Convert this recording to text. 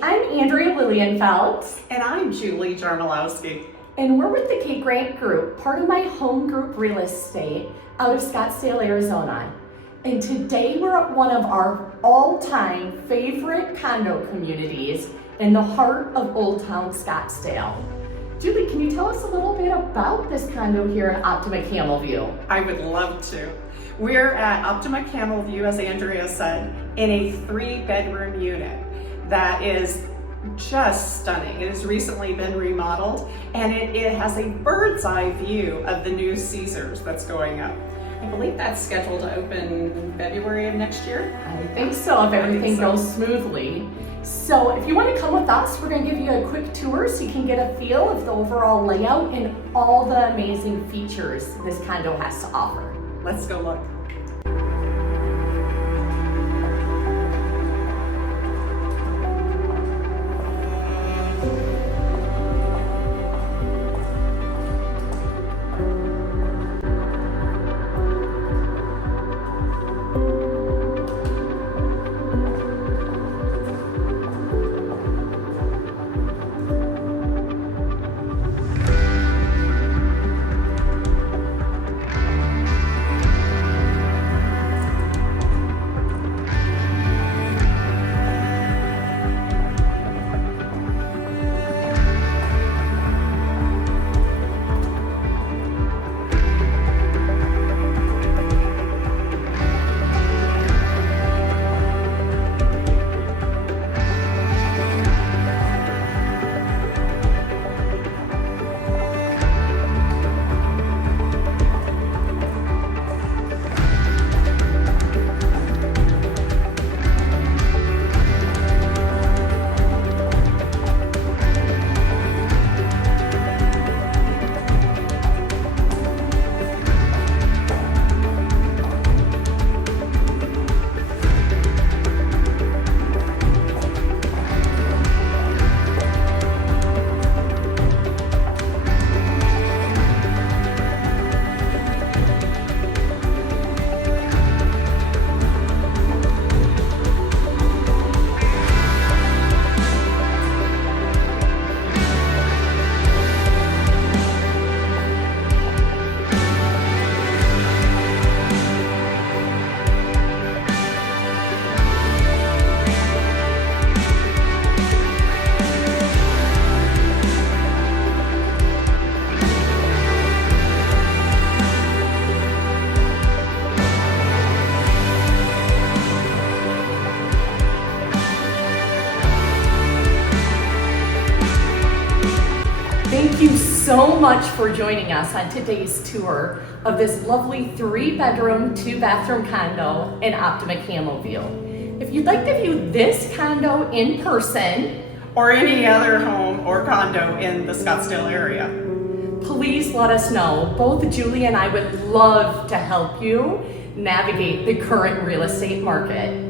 I'm Andrea Lilienfeld. And I'm Julie Jarmalowski. And we're with the K Grant Group, part of my home group real estate out of Scottsdale, Arizona. And today we're at one of our all-time favorite condo communities in the heart of Old Town Scottsdale. Julie, can you tell us a little bit about this condo here in Optima Camelview? I would love to. We're at Optima Camelview, as Andrea said, in a 3-bedroom unit that is just stunning. It has recently been remodeled, and it has a bird's eye view of the new Caesars that's going up. I believe that's scheduled to open in February of next year. I think so, if everything goes smoothly. So if you want to come with us, we're going to give you a quick tour so you can get a feel of the overall layout and all the amazing features this condo has to offer. Let's go look. Thank you so much for joining us on today's tour of this lovely 3-bedroom, 2-bathroom condo in Optima Camelview. If you'd like to view this condo in person, or any other home or condo in the Scottsdale area, please let us know. Both Julie and I would love to help you navigate the current real estate market.